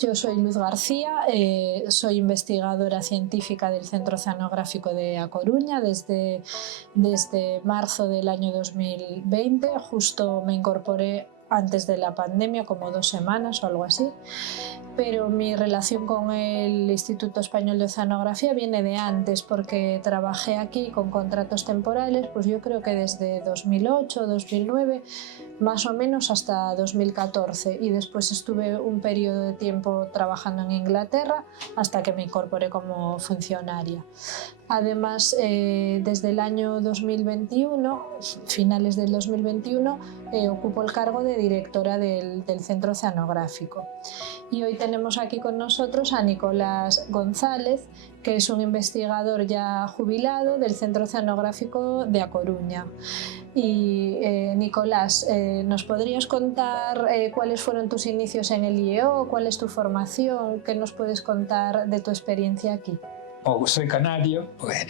yo soy Luz García, soy investigadora científica del Centro Oceanográfico de A Coruña desde marzo del año 2020, justo me incorporé antes de la pandemia, como 2 semanas o algo así. Pero mi relación con el Instituto Español de Oceanografía viene de antes, porque trabajé aquí con contratos temporales, pues yo creo que desde 2008, 2009, más o menos hasta 2014, y después estuve un periodo de tiempo trabajando en Inglaterra hasta que me incorporé como funcionaria. Además, desde el año 2021, finales del 2021, ocupo el cargo de directora del Centro Oceanográfico. Y hoy tenemos aquí con nosotros a Nicolás González, que es un investigador ya jubilado del Centro Oceanográfico de A Coruña. Y Nicolás, ¿nos podrías contar cuáles fueron tus inicios en el IEO? ¿Cuál es tu formación? ¿Qué nos puedes contar de tu experiencia aquí? Soy canario, pues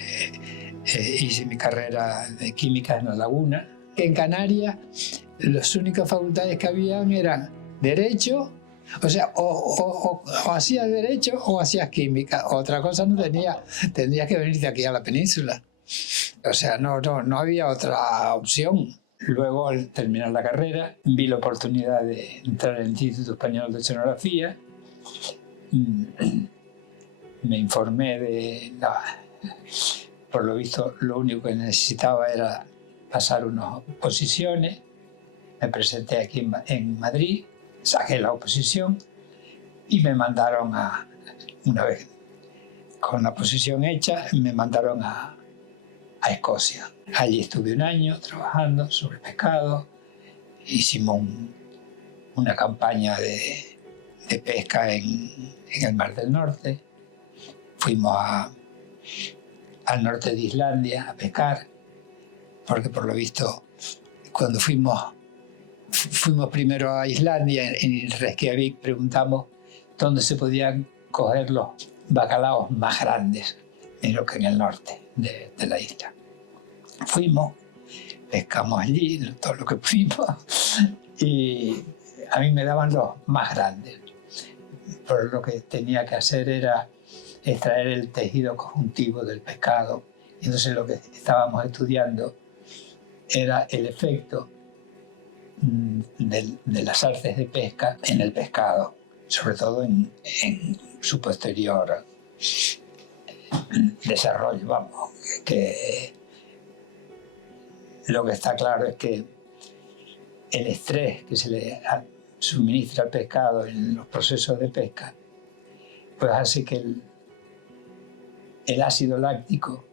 hice mi carrera de química en La Laguna. En Canarias las únicas facultades que habían eran Derecho, o sea, o hacías Derecho o hacías Química. Otra cosa no tenía, tendrías que venirte aquí a la península. O sea, no había otra opción. Luego, al terminar la carrera, vi la oportunidad de entrar al Instituto Español de Oceanografía. Me informé por lo visto, lo único que necesitaba era pasar unas oposiciones. Me presenté aquí en Madrid, saqué la oposición y me mandaron una vez con la oposición hecha, me mandaron a Escocia. Allí estuve 1 año trabajando sobre pescado. Hicimos una campaña de pesca en el Mar del Norte. Fuimos al norte de Islandia a pescar, porque por lo visto cuando fuimos primero a Islandia, en Reykjavik, preguntamos dónde se podían coger los bacalaos más grandes, menos que en el norte de la isla. Fuimos, pescamos allí, todo lo que pudimos, y a mí me daban los más grandes. Pero lo que tenía que hacer era extraer el tejido conjuntivo del pescado. Y entonces lo que estábamos estudiando era el efecto de las artes de pesca en el pescado, sobre todo en su posterior desarrollo. Vamos, que lo que está claro es que el estrés que se le suministra al pescado en los procesos de pesca pues hace que el ácido láctico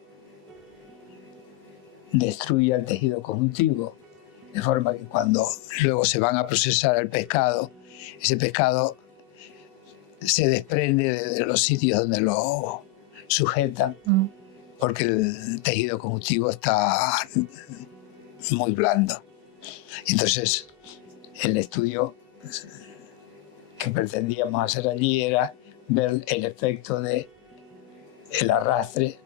destruye el tejido conjuntivo, de forma que cuando luego se van a procesar el pescado, ese pescado se desprende de los sitios donde lo sujetan, porque el tejido conjuntivo está muy blando. Entonces, el estudio que pretendíamos hacer allí era ver el efecto del arrastre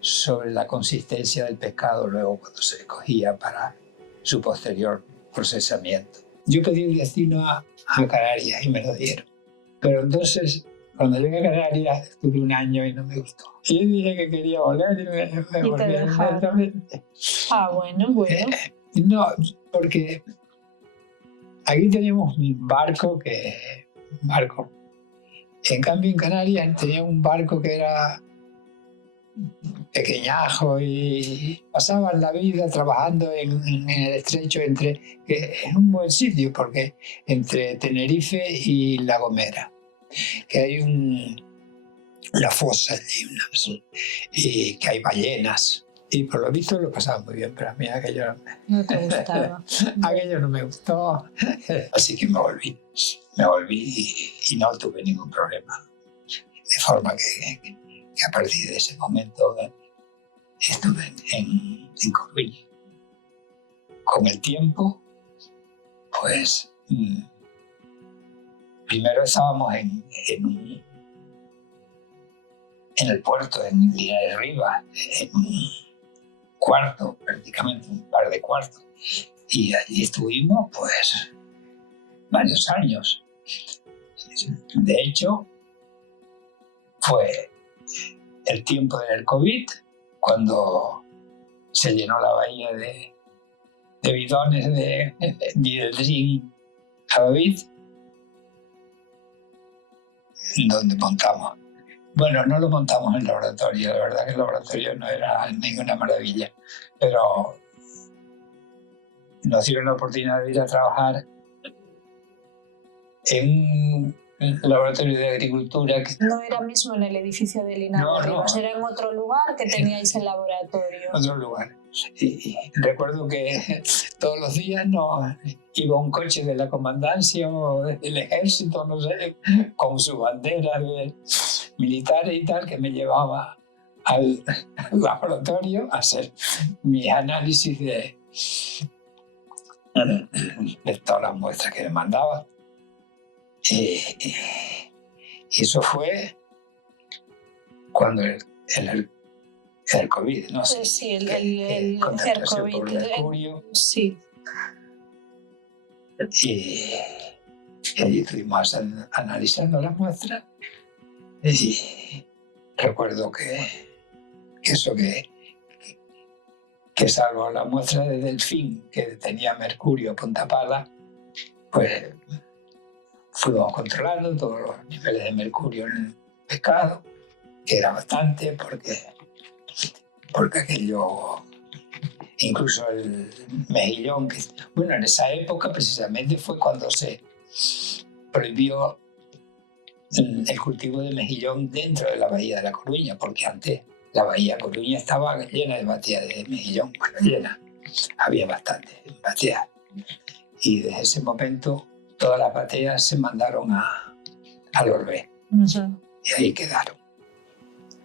sobre la consistencia del pescado luego cuando se cogía para su posterior procesamiento. Yo pedí un destino a Canarias y me lo dieron. Pero entonces, cuando llegué a Canarias, estuve 1 año y no me gustó. Y dije que quería volver y me volví inmediatamente. Bueno. No, porque aquí teníamos un barco En cambio, en Canarias tenía un barco que era pequeñajo y pasaban la vida trabajando en el estrecho que es un buen sitio porque entre Tenerife y La Gomera, que hay la fosa allí, y que hay ballenas. Y por lo visto lo pasaba muy bien, pero a mí aquello no te gustaba. Aquello no me gustó, así que me volví y no tuve ningún problema. De forma que a partir de ese momento estuve en Coruña. Con el tiempo, pues, primero estábamos en el puerto, en Linares Rivas, en un cuarto, prácticamente un par de cuartos. Y allí estuvimos, pues, varios años. De hecho, fue el tiempo del COVID, cuando se llenó la bahía de bidones de dieldrin a David, donde montamos. Bueno, no lo montamos en el laboratorio, la verdad que el laboratorio no era ninguna maravilla, pero nos dieron la oportunidad de ir a trabajar en un laboratorio de agricultura. No era mismo en el edificio de Linares de Rivas, era en otro lugar que teníais el laboratorio. Otro lugar. Y recuerdo que todos los días iba un coche de la comandancia o del ejército, no sé, con su bandera de militares y tal, que me llevaba al laboratorio a hacer mis análisis de todas las muestras que me mandaban. Y eso fue cuando el COVID, ¿no? Sí, el COVID. Por mercurio. Sí. Y allí estuvimos analizando las muestras y recuerdo que salvo la muestra de delfín que tenía mercurio punta pala, pues fuimos controlando todos los niveles de mercurio en el pescado, que era bastante porque aquello, incluso el mejillón, bueno, en esa época precisamente fue cuando se prohibió el cultivo de mejillón dentro de la bahía de La Coruña, porque antes la bahía de Coruña estaba llena de batías de mejillón, bueno, llena, había bastantes batías. Y desde ese momento todas las bateas se mandaron al Orbé. Y ahí quedaron.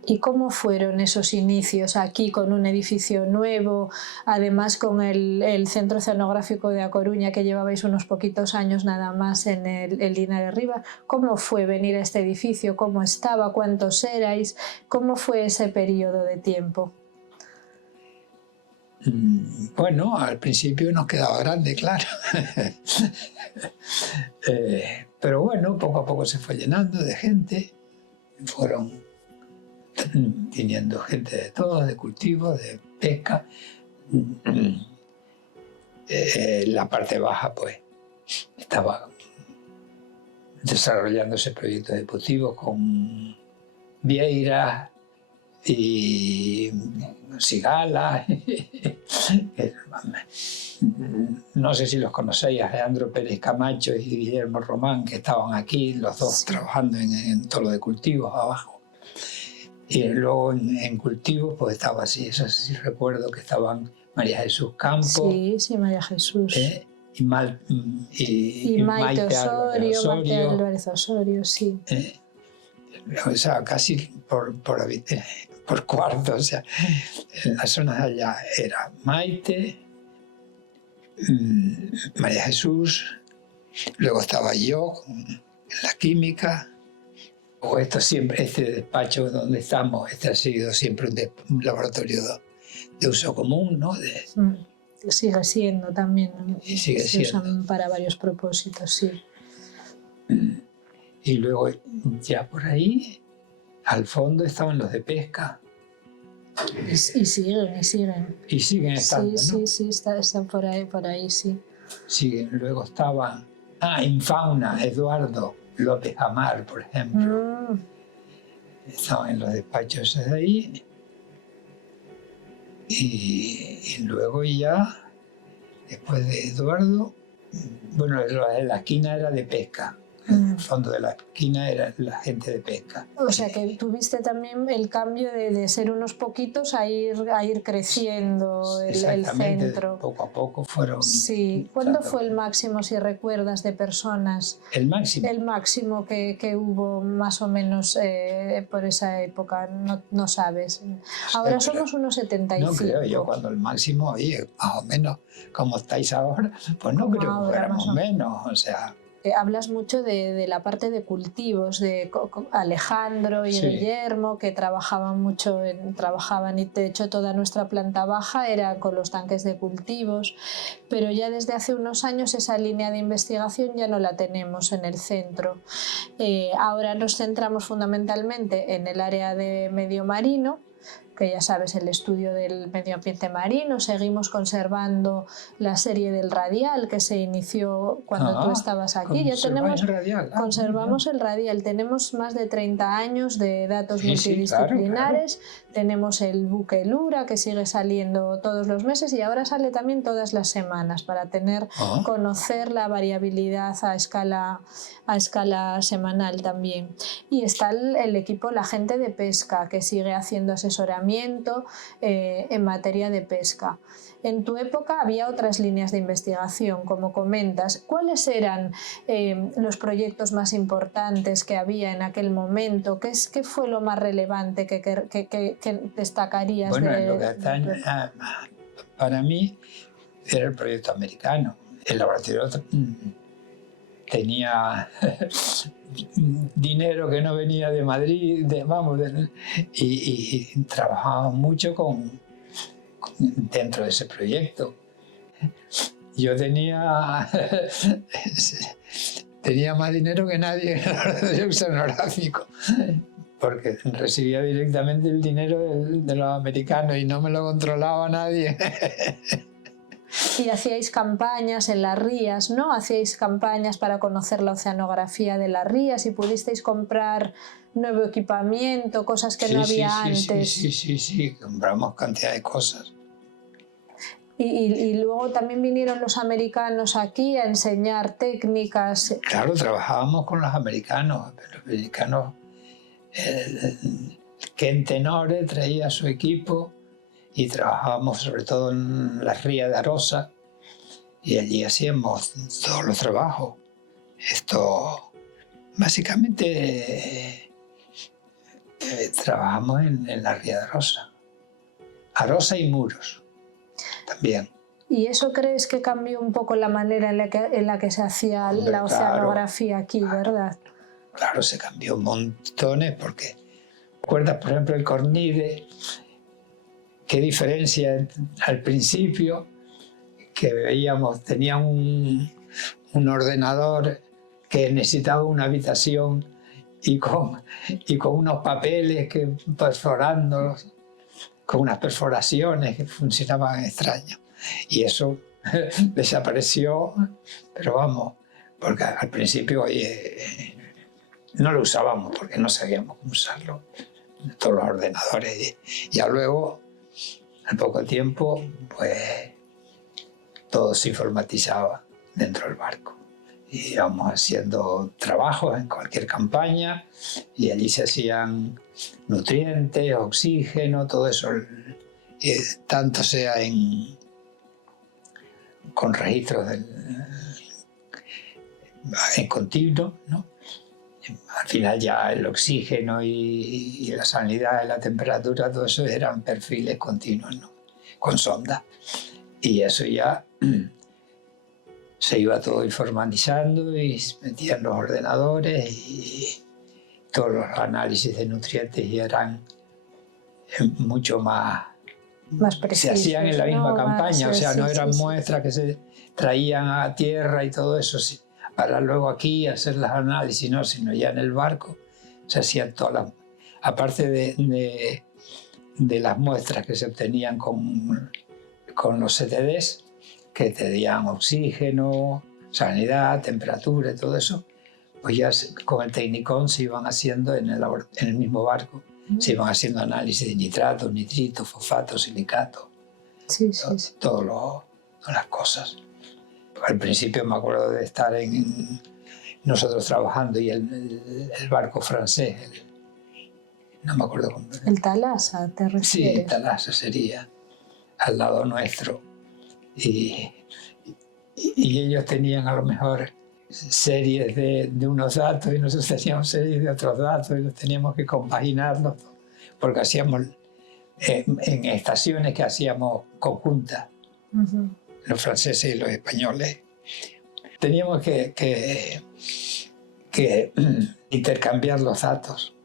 ¿Y cómo fueron esos inicios aquí con un edificio nuevo, además con el Centro Oceanográfico de A Coruña, que llevabais unos poquitos años nada más en el Linares de Rivas? ¿Cómo fue venir a este edificio? ¿Cómo estaba? ¿Cuántos erais? ¿Cómo fue ese periodo de tiempo? Bueno, al principio nos quedaba grande, claro. Pero bueno, poco a poco se fue llenando de gente. Fueron viniendo gente de todo, de cultivo, de pesca. La parte baja, pues, estaba desarrollándose proyectos deportivos con vieiras y cigalas. No sé si los conocéis, Alejandro Pérez Camacho y Guillermo Román, que estaban aquí, los dos trabajando en todo lo de cultivos abajo. Y luego en cultivos pues estaba así, eso sí recuerdo que estaban María Jesús Campos. Sí, María Jesús. Y Maite Álvarez Osorio, sí. O sea, casi por cuarto, o sea, en las zonas de allá era Maite, María Jesús, luego estaba yo en la química. O este despacho donde estamos, este ha sido siempre un laboratorio de uso común, ¿no? Sigue siendo también, y sigue siendo. Usan para varios propósitos, sí. Y luego ya por ahí, al fondo estaban los de pesca. Y siguen. Y siguen estando, ¿no? Sí, están por ahí, sí. Siguen, luego estaban, Infauna, Eduardo López Amar, por ejemplo. Estaban en los despachos de ahí. Y luego ya, después de Eduardo, bueno, la esquina era de pesca. El fondo de la esquina era la gente de pesca. O sea que tuviste también el cambio de ser unos poquitos a ir creciendo el centro. Poco a poco fueron. Sí. ¿Cuándo fue el máximo, si recuerdas, de personas? ¿El máximo? El máximo que hubo más o menos por esa época, no sabes. Ahora somos unos 75. No creo yo, cuando el máximo, oye, más o menos como estáis ahora, pues no creo que fuéramos menos, o sea. hablas mucho de la parte de cultivos, de Alejandro y Sí. Guillermo, que trabajaban mucho, trabajaban, y de hecho toda nuestra planta baja era con los tanques de cultivos, pero ya desde hace unos años esa línea de investigación ya no la tenemos en el centro. Ahora nos centramos fundamentalmente en el área de medio marino, que ya sabes, el estudio del medio ambiente marino. Seguimos conservando la serie del radial que se inició cuando tú estabas aquí. Ya tenemos, conservamos el radial, tenemos más de 30 años de datos multidisciplinares, claro. Tenemos el buque Lura que sigue saliendo todos los meses y ahora sale también todas las semanas para conocer la variabilidad a escala semanal también. Y está el equipo, la gente de pesca, que sigue haciendo asesoramiento en materia de pesca. En tu época había otras líneas de investigación, como comentas. ¿Cuáles eran los proyectos más importantes que había en aquel momento? ¿Qué fue lo más relevante que destacarías? Bueno, para mí era el proyecto americano. El laboratorio tenía dinero que no venía de Madrid, y trabajábamos mucho dentro de ese proyecto. Yo tenía más dinero que nadie en el laboratorio oceanográfico, porque recibía directamente el dinero de los americanos y no me lo controlaba nadie. Y hacíais campañas en las rías, ¿no? Hacíais campañas para conocer la oceanografía de las rías y pudisteis comprar nuevo equipamiento, cosas que no había antes. Sí, compramos cantidad de cosas. Y luego también vinieron los americanos aquí a enseñar técnicas. Claro, trabajábamos con los americanos. Los americanos, Ken Tenore traía su equipo y trabajábamos sobre todo en la ría de Arosa y allí hacíamos todos los trabajos. Esto, básicamente, trabajamos en la ría de Arosa. Arosa y Muros también. ¿Y eso crees que cambió un poco la manera en la que se hacía la oceanografía aquí, verdad? Claro, se cambió montones porque, ¿recuerdas, por ejemplo, el Cornide? Qué diferencia al principio, que veíamos, tenía un ordenador que necesitaba una habitación y con unos papeles que perforándolos, con unas perforaciones que funcionaban extraños. Y eso desapareció, pero vamos, porque al principio no lo usábamos porque no sabíamos cómo usarlo, todos los ordenadores. Y ya luego, al poco tiempo, pues todo se informatizaba dentro del barco. Y íbamos haciendo trabajos en cualquier campaña y allí se hacían nutrientes, oxígeno, todo eso, tanto sea con registros en continuo, ¿no? Al final ya el oxígeno y la salinidad y la temperatura, todo eso eran perfiles continuos, ¿no? Con sonda. Y eso ya se iba todo informatizando y se metían los ordenadores y todos los análisis de nutrientes ya eran mucho más precisos. Se hacían en la misma campaña, o sea, no eran muestras que se traían a tierra y todo eso, para luego aquí hacer los análisis, no, sino ya en el barco se hacían todas las... Aparte de las muestras que se obtenían con los CTDs, que te dían oxígeno, salinidad, temperatura y todo eso, pues ya con el Technicon se iban haciendo en el mismo barco, se iban haciendo análisis de nitratos, nitritos, fosfatos, silicatos, todas las cosas. Al principio me acuerdo de estar nosotros trabajando y el barco francés, no me acuerdo cómo. ¿El Thalassa te refieres? Sí, el Thalassa sería, al lado nuestro. Y ellos tenían a lo mejor series de unos datos y nosotros teníamos series de otros datos y los teníamos que compaginarlos porque hacíamos en estaciones que hacíamos conjuntas, los franceses y los españoles. teníamos que intercambiar los datos,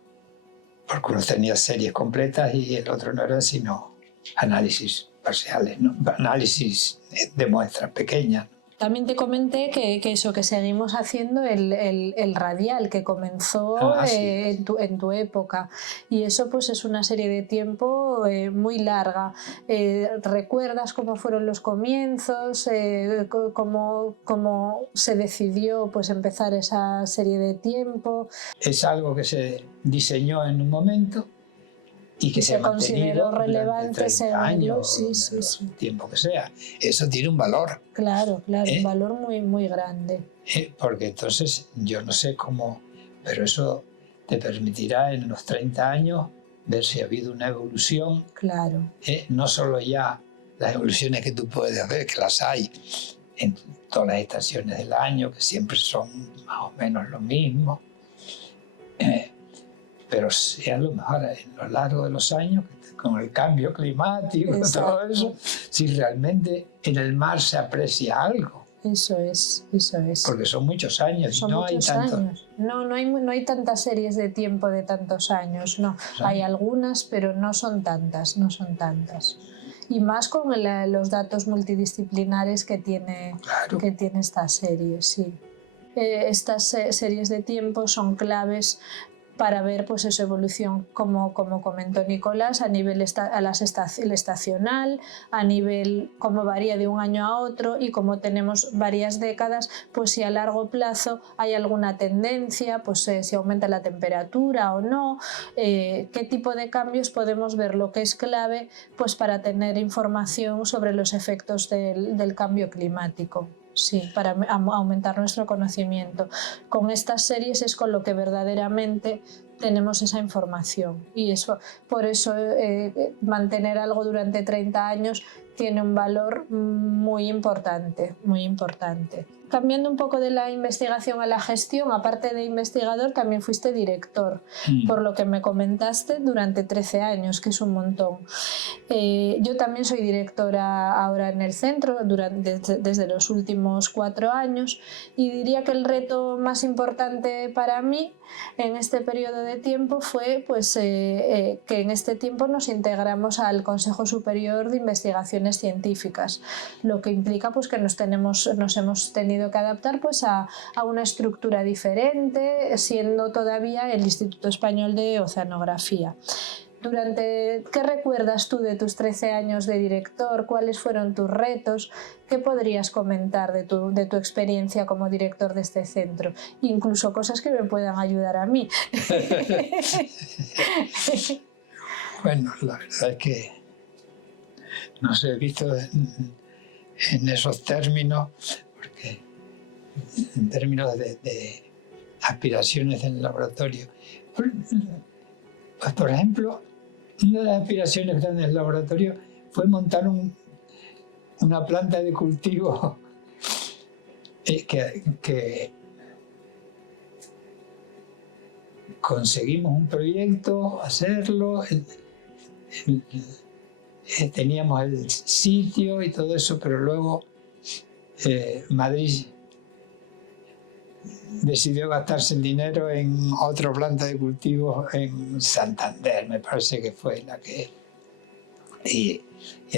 porque uno tenía series completas y el otro no era sino análisis parciales, ¿no? Análisis de muestras pequeñas. También te comenté que seguimos haciendo el radial que comenzó Sí. en tu época, y eso pues es una serie de tiempo muy larga. ¿Recuerdas cómo fueron los comienzos? ¿Cómo se decidió pues empezar esa serie de tiempo? Es algo que se diseñó en un momento y que se ha consideró mantenido relevante durante 30 años, sí. tiempo que sea. Eso tiene un valor. Claro, un valor muy, muy grande. Porque entonces yo no sé cómo, pero eso te permitirá en los 30 años ver si ha habido una evolución. Claro. No solo ya las evoluciones que tú puedes ver, que las hay en todas las estaciones del año, que siempre son más o menos lo mismo, pero sí, a lo mejor en lo largo de los años, con el cambio climático, exacto, todo eso, si realmente en el mar se aprecia algo. Eso es. Porque son muchos años y no hay tantos años. No hay tantas series de tiempo de tantos años, no. Hay algunas, pero no son tantas. Y más con los datos multidisciplinares que tiene, claro, que tiene esta serie, sí. Estas series de tiempo son claves para ver pues esa evolución, como comentó Nicolás, a nivel estacional, a nivel cómo varía de un año a otro, y como tenemos varias décadas, pues si a largo plazo hay alguna tendencia, pues si aumenta la temperatura o no, qué tipo de cambios podemos ver, lo que es clave pues para tener información sobre los efectos del cambio climático. Sí, para aumentar nuestro conocimiento. Con estas series es con lo que verdaderamente tenemos esa información, y por eso mantener algo durante 30 años tiene un valor muy importante, muy importante. Cambiando un poco de la investigación a la gestión, aparte de investigador, también fuiste director, por lo que me comentaste, durante 13 años, que es un montón. Yo también soy directora ahora en el centro desde los últimos 4 años, y diría que el reto más importante para mí en este periodo de tiempo fue pues, que en este tiempo nos integramos al Consejo Superior de Investigaciones Científicas, lo que implica pues, que nos hemos tenido que adaptar pues, a una estructura diferente, siendo todavía el Instituto Español de Oceanografía. ¿Qué recuerdas tú de tus 13 años de director? ¿Cuáles fueron tus retos? ¿Qué podrías comentar de tu experiencia como director de este centro? Incluso cosas que me puedan ayudar a mí. Bueno, la verdad es que no se he visto en esos términos, porque en términos de aspiraciones en el laboratorio. Pues, por ejemplo, una de las aspiraciones grandes del laboratorio fue montar una planta de cultivo que conseguimos un proyecto, hacerlo, teníamos el sitio y todo eso, pero luego Madrid decidió gastarse el dinero en otra planta de cultivo en Santander, me parece que fue la que... Y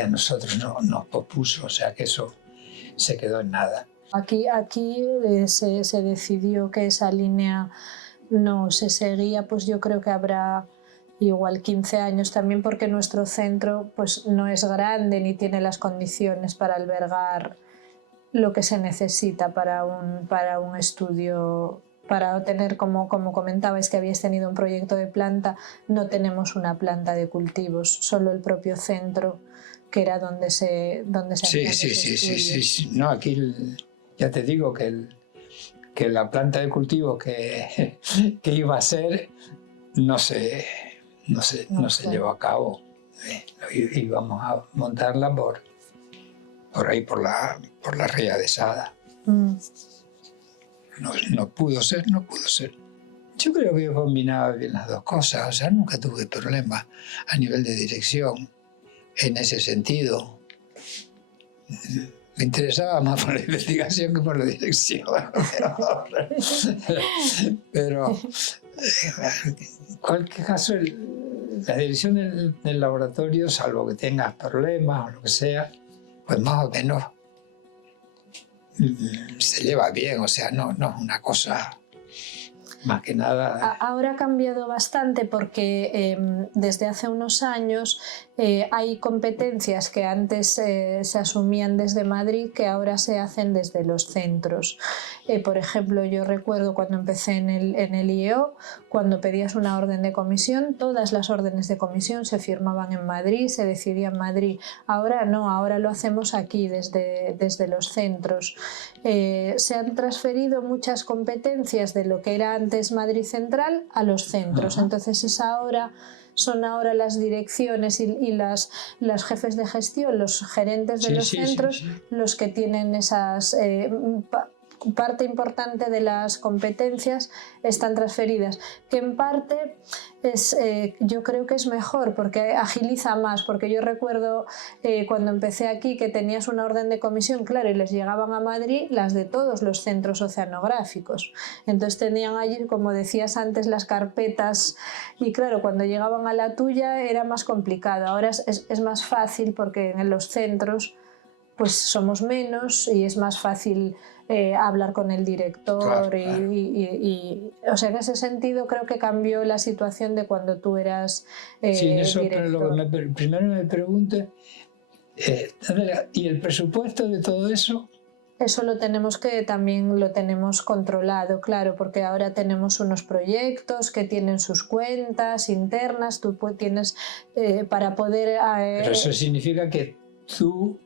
a nosotros nos pospuso, o sea que eso se quedó en nada. Aquí se decidió que esa línea no se seguía, pues yo creo que habrá igual 15 años, también porque nuestro centro pues, no es grande ni tiene las condiciones para albergar lo que se necesita para un estudio, para tener, como comentabais que habéis tenido un proyecto de planta, no tenemos una planta de cultivos, solo el propio centro, que era donde se hacían los estudios. Sí. No, aquí ya te digo que la planta de cultivo que iba a ser no se llevó a cabo. Íbamos a montarla por ahí, por la Ría de Sada. No pudo ser. Yo creo que yo combinaba bien las dos cosas, o sea, nunca tuve problemas a nivel de dirección en ese sentido. Me interesaba más por la investigación que por la dirección. Pero en cualquier caso, la dirección del laboratorio, salvo que tengas problemas o lo que sea, pues más o menos se lleva bien, o sea, no es una cosa más que nada. Ahora ha cambiado bastante porque desde hace unos años hay competencias que antes se asumían desde Madrid que ahora se hacen desde los centros. Por ejemplo, yo recuerdo cuando empecé en el IEO, cuando pedías una orden de comisión, todas las órdenes de comisión se firmaban en Madrid, se decidía en Madrid. Ahora no, ahora lo hacemos aquí desde los centros. Se han transferido muchas competencias de lo que era antes Madrid Central a los centros. Entonces son ahora las direcciones y las jefes de gestión, los gerentes de los centros, los que tienen esas... parte importante de las competencias están transferidas, que en parte yo creo que es mejor porque agiliza más, porque yo recuerdo cuando empecé aquí que tenías una orden de comisión, claro, y les llegaban a Madrid las de todos los centros oceanográficos, entonces tenían allí, como decías antes, las carpetas, y claro, cuando llegaban a la tuya era más complicado. Ahora es más fácil porque en los centros pues somos menos y es más fácil hablar con el director. Claro. O sea, en ese sentido creo que cambió la situación de cuando tú eras sí, eso director. Primero me pregunto, ¿y el presupuesto de todo eso? Eso también lo tenemos controlado, claro, porque ahora tenemos unos proyectos que tienen sus cuentas internas, tú tienes para poder... Pero eso significa que tú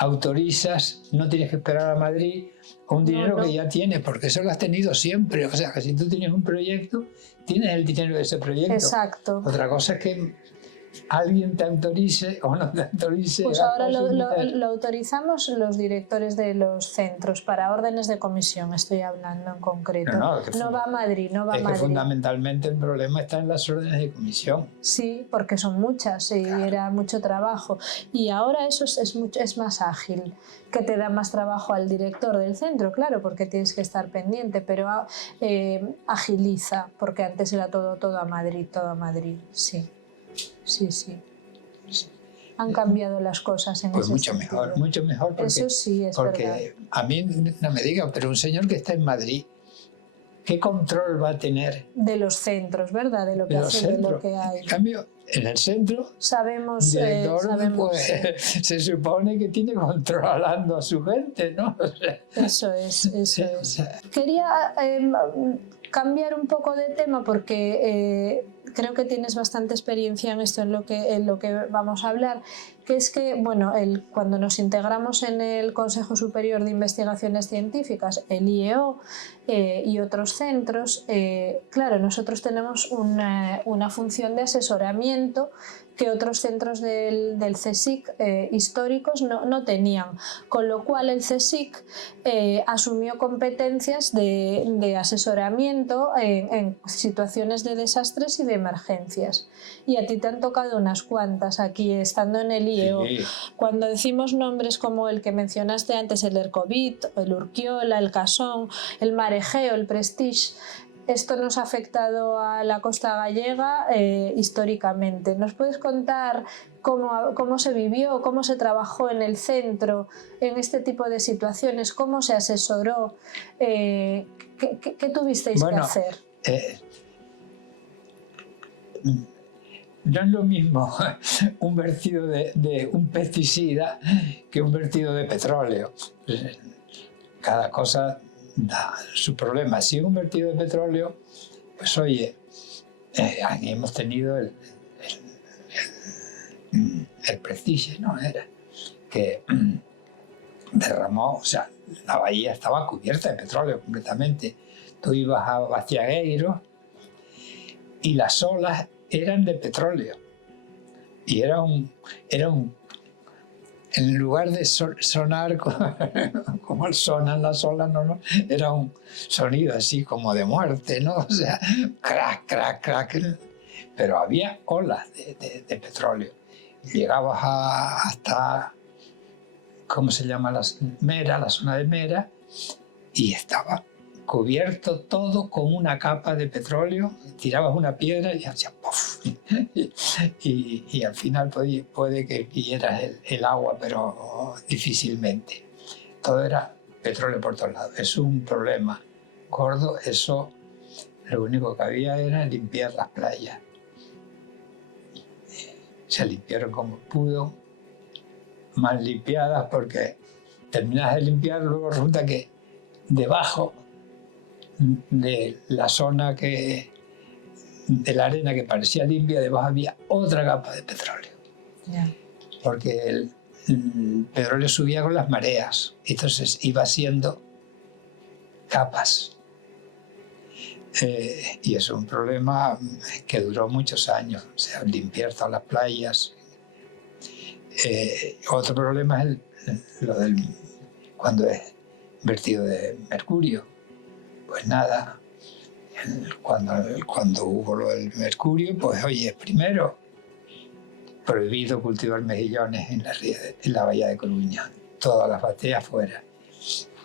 autorizas, no tienes que esperar a Madrid un dinero que ya tienes, porque eso lo has tenido siempre. O sea, que si tú tienes un proyecto, tienes el dinero de ese proyecto. Exacto. Otra cosa es que alguien te autorice o no te autorice. Pues ahora lo autorizamos los directores de los centros para órdenes de comisión, estoy hablando en concreto. No va a Madrid, no va a Madrid. Es que fundamentalmente el problema está en las órdenes de comisión. Sí, porque son muchas y claro, era mucho trabajo. Y ahora eso es más ágil, que te da más trabajo al director del centro, claro, porque tienes que estar pendiente, pero agiliza, porque antes era todo a Madrid, sí. Sí. Han cambiado las cosas en ese mucho sentido. Mucho mejor. Porque, eso sí, es porque verdad. A mí no me digan, pero un señor que está en Madrid, ¿qué control va a tener? De los centros, ¿verdad? De lo que hacen, de lo que hay. En cambio, en el centro, sabemos, pues, se supone que tiene controlando a su gente, ¿no? O sea, eso es. Quería cambiar un poco de tema porque creo que tienes bastante experiencia en esto, en lo que vamos a hablar, que es que, bueno, cuando nos integramos en el Consejo Superior de Investigaciones Científicas, el IEO y otros centros, claro, nosotros tenemos una función de asesoramiento que otros centros del CSIC históricos no tenían, con lo cual el CSIC asumió competencias de asesoramiento en situaciones de desastres y de emergencias. Y a ti te han tocado unas cuantas aquí, estando en el IEO. Sí. Cuando decimos nombres como el que mencionaste antes, el ERCOVIT, el Urquiola, el Casón, el Marejeo, el Prestige, esto nos ha afectado a la costa gallega históricamente. ¿Nos puedes contar cómo se vivió, cómo se trabajó en el centro en este tipo de situaciones, cómo se asesoró, qué tuvisteis que hacer? No es lo mismo un vertido de un pesticida que un vertido de petróleo. Cada cosa da su problema. Si es un vertido de petróleo, pues oye, aquí hemos tenido el Prestige, ¿no? Era que derramó, o sea, la bahía estaba cubierta de petróleo completamente. Tú ibas a Bastiagueiro y las olas eran de petróleo. Y era un en lugar de sonar como sonan las olas, no, era un sonido así como de muerte, ¿no? O sea, crack, crack, crack. Pero había olas de petróleo. Llegabas hasta ¿cómo se llama? Mera, la zona de Mera, y estaba cubierto todo con una capa de petróleo. Tirabas una piedra y hacía ¡puff! Y al final puede que vieras el agua, pero difícilmente. Todo era petróleo por todos lados. Es un problema gordo. Eso, lo único que había era limpiar las playas. Se limpiaron como pudo, mal limpiadas, porque terminas de limpiar, luego resulta que debajo de la zona de la arena que parecía limpia, debajo había otra capa de petróleo. Yeah. Porque el petróleo subía con las mareas, entonces iba haciendo capas. Y es un problema que duró muchos años, o sea, limpiar todas las playas. Otro problema es cuando es vertido de mercurio. Pues nada, cuando hubo lo del mercurio, pues oye, primero prohibido cultivar mejillones en la bahía de Coruña, todas las bateas fuera.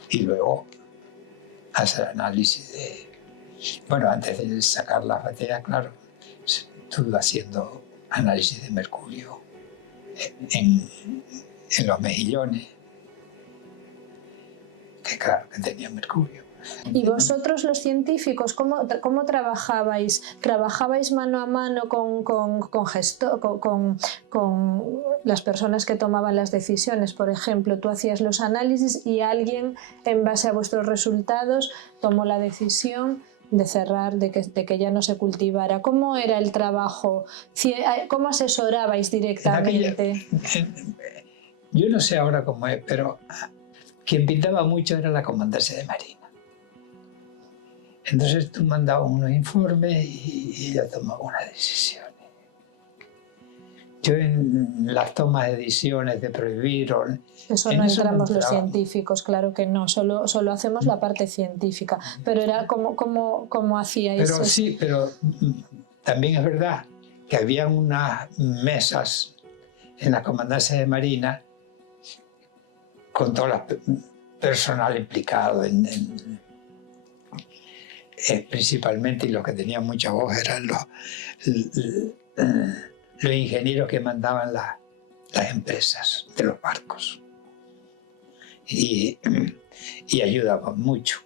Y luego hacer análisis de... Bueno, antes de sacar las bateas, claro, estuve haciendo análisis de mercurio en los mejillones, que claro, que tenían mercurio. ¿Y vosotros, los científicos, cómo trabajabais? ¿Trabajabais mano a mano con las personas que tomaban las decisiones? Por ejemplo, tú hacías los análisis y alguien, en base a vuestros resultados, tomó la decisión de cerrar, de que ya no se cultivara. ¿Cómo era el trabajo? ¿Cómo asesorabais directamente? Yo no sé ahora cómo es, pero quien pintaba mucho era la Comandancia de Marina. Entonces tú mandabas unos informes y ella tomaba unas decisiones. Yo en las tomas de decisiones de prohibir... Eso no entramos los científicos, claro que no, solo hacemos la parte científica. Pero era como hacíais pero eso. Sí, pero también es verdad que había unas mesas en la Comandancia de Marina con todo el personal implicado principalmente, y los que tenían mucha voz eran los ingenieros que mandaban las empresas de los barcos. Y ayudaban mucho,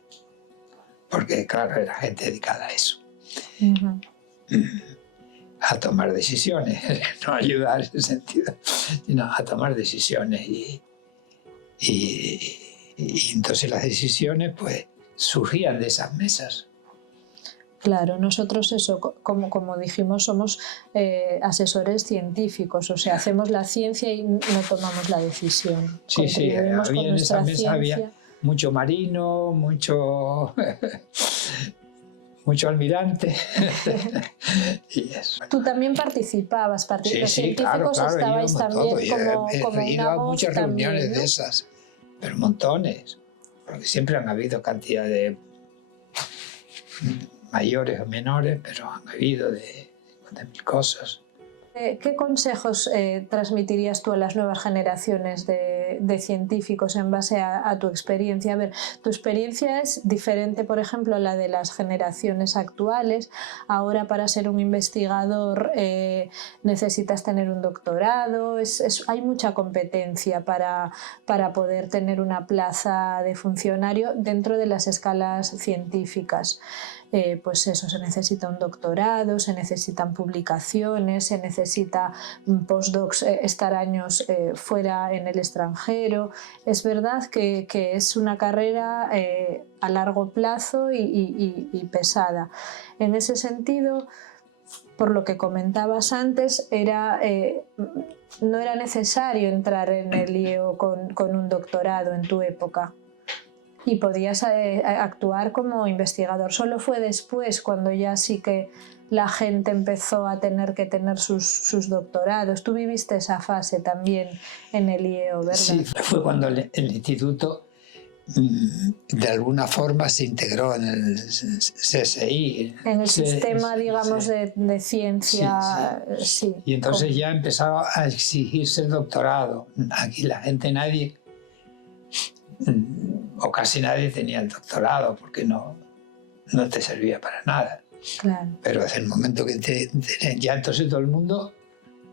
porque claro, era gente dedicada a eso. Uh-huh. A tomar decisiones, no ayudar en ese sentido, sino a tomar decisiones. Y entonces las decisiones pues surgían de esas mesas. Claro, nosotros eso, como dijimos, somos asesores científicos, o sea, hacemos la ciencia y no tomamos la decisión. Sí, había en esa mesa había mucho marino, mucho almirante. Y eso. Tú también participabas, los científicos claro, estabais también como he ido a muchas reuniones también, ¿no? de esas, pero montones, porque siempre han habido cantidad de mayores o menores, pero han habido de 50.000 cosas. ¿Qué consejos transmitirías tú a las nuevas generaciones de científicos en base a tu experiencia? A ver, tu experiencia es diferente, por ejemplo, a la de las generaciones actuales. Ahora, para ser un investigador necesitas tener un doctorado, hay mucha competencia para poder tener una plaza de funcionario dentro de las escalas científicas. Pues eso, se necesita un doctorado, se necesitan publicaciones, se necesita postdocs, estar años fuera en el extranjero. Es verdad que es una carrera a largo plazo y pesada. En ese sentido, por lo que comentabas antes, no era necesario entrar en el IEO con un doctorado en tu época. Y podías actuar como investigador. Solo fue después, cuando ya sí que la gente empezó a tener que tener sus doctorados. Tú viviste esa fase también en el IEO, ¿verdad? Sí, fue cuando el instituto de alguna forma se integró en el CSI. En el sistema, digamos, de ciencia. Sí. Y entonces ya empezaba a exigirse el doctorado. Aquí la gente, nadie o casi nadie tenía el doctorado porque no te servía para nada. Claro. Pero desde el momento que ya entonces todo el mundo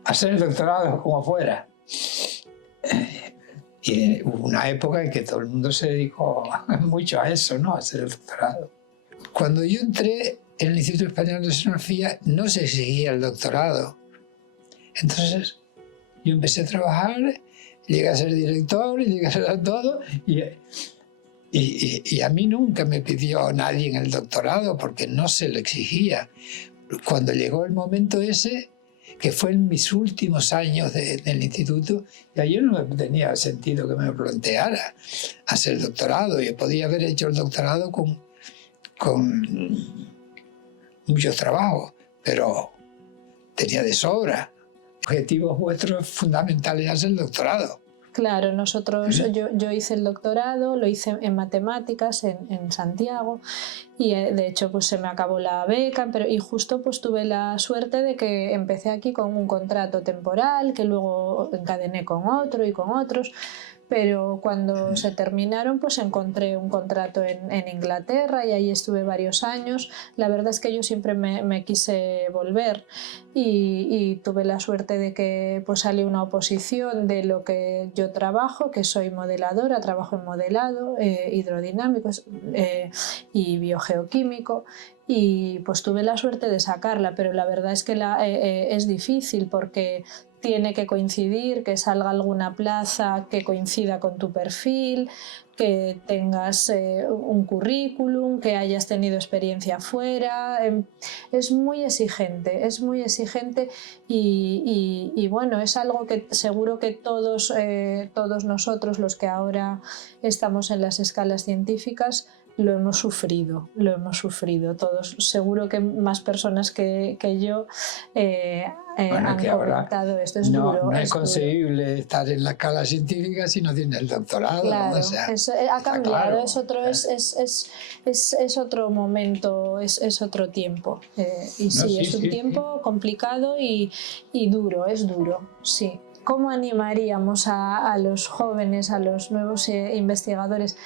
a hacer el doctorado como fuera. Y hubo una época en que todo el mundo se dedicó mucho a eso, ¿no? A hacer el doctorado. Cuando yo entré en el Instituto Español de Oceanografía no se exigía el doctorado. Entonces yo empecé a trabajar, llegué a ser director, llegué a ser todo, y a mí nunca me pidió nadie en el doctorado porque no se lo exigía. Cuando llegó el momento ese, que fue en mis últimos años del instituto, ya yo no tenía sentido que me planteara hacer el doctorado. Yo podía haber hecho el doctorado con muchos trabajos, pero tenía de sobra. Objetivos vuestros fundamentales hacer el doctorado. Claro, yo hice el doctorado, lo hice en matemáticas en Santiago y de hecho pues se me acabó la beca, y justo pues tuve la suerte de que empecé aquí con un contrato temporal que luego encadené con otro y con otros, pero cuando se terminaron pues encontré un contrato en Inglaterra y ahí estuve varios años. La verdad es que yo siempre me quise volver y tuve la suerte de que pues salió una oposición de lo que yo trabajo, que soy modeladora, trabajo en modelado hidrodinámico y biogeoquímico, y pues tuve la suerte de sacarla, pero la verdad es que es difícil porque tiene que coincidir, que salga alguna plaza que coincida con tu perfil, que tengas un currículum, que hayas tenido experiencia fuera. Es muy exigente y bueno, es algo que seguro que todos nosotros, los que ahora estamos en las escalas científicas, lo hemos sufrido todos. Seguro que más personas que yo han comentado esto. Es duro. No es concebible estar en la escala científica si no tienes el doctorado. Claro, o sea, ha cambiado, claro. es otro momento, es otro tiempo. Es un tiempo complicado y duro, es duro, sí. ¿Cómo animaríamos a los jóvenes, a los nuevos investigadores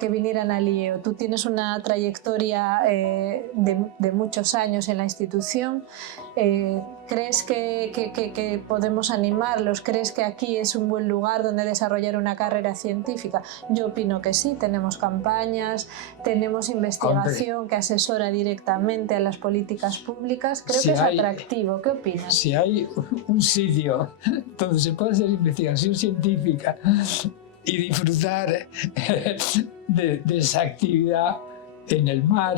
que vinieran al IEO? Tú tienes una trayectoria de muchos años en la institución. ¿Crees que podemos animarlos? ¿Crees que aquí es un buen lugar donde desarrollar una carrera científica? Yo opino que sí. Tenemos campañas, tenemos investigación que asesora directamente a las políticas públicas. Creo que es atractivo. ¿Qué opinas? Si hay un sitio donde se puede hacer investigación científica y disfrutar de esa actividad en el mar,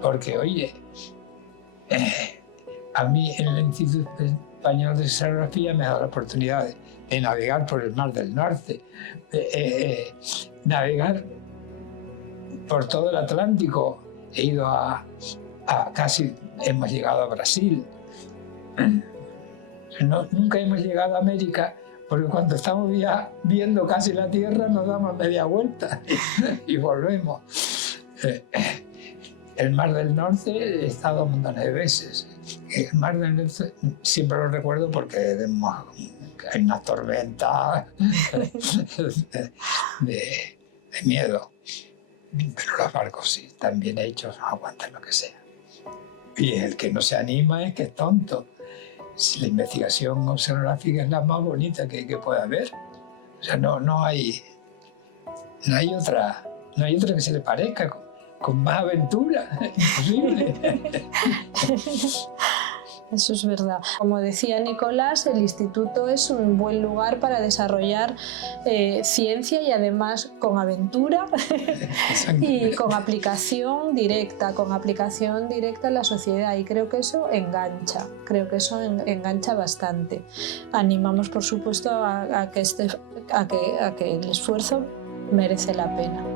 porque, oye, a mí en el Instituto Español de Oceanografía me ha dado la oportunidad de navegar por el Mar del Norte, navegar por todo el Atlántico. He ido casi hemos llegado a Brasil. Nunca hemos llegado a América, porque cuando estamos ya viendo casi la Tierra nos damos media vuelta y volvemos. El Mar del Norte he estado un montón de veces. El Mar del Norte siempre lo recuerdo porque hay una tormenta de miedo. Pero los barcos sí, están bien hechos, aguantan lo que sea. Y el que no se anima es que es tonto. Si la investigación oceanográfica es la más bonita que puede haber. O sea, no hay otra que se le parezca con más aventura. Imposible. Eso es verdad. Como decía Nicolás, el instituto es un buen lugar para desarrollar ciencia y además con aventura y con aplicación directa en la sociedad, y creo que eso engancha, bastante. Animamos, por supuesto, a que el esfuerzo merece la pena.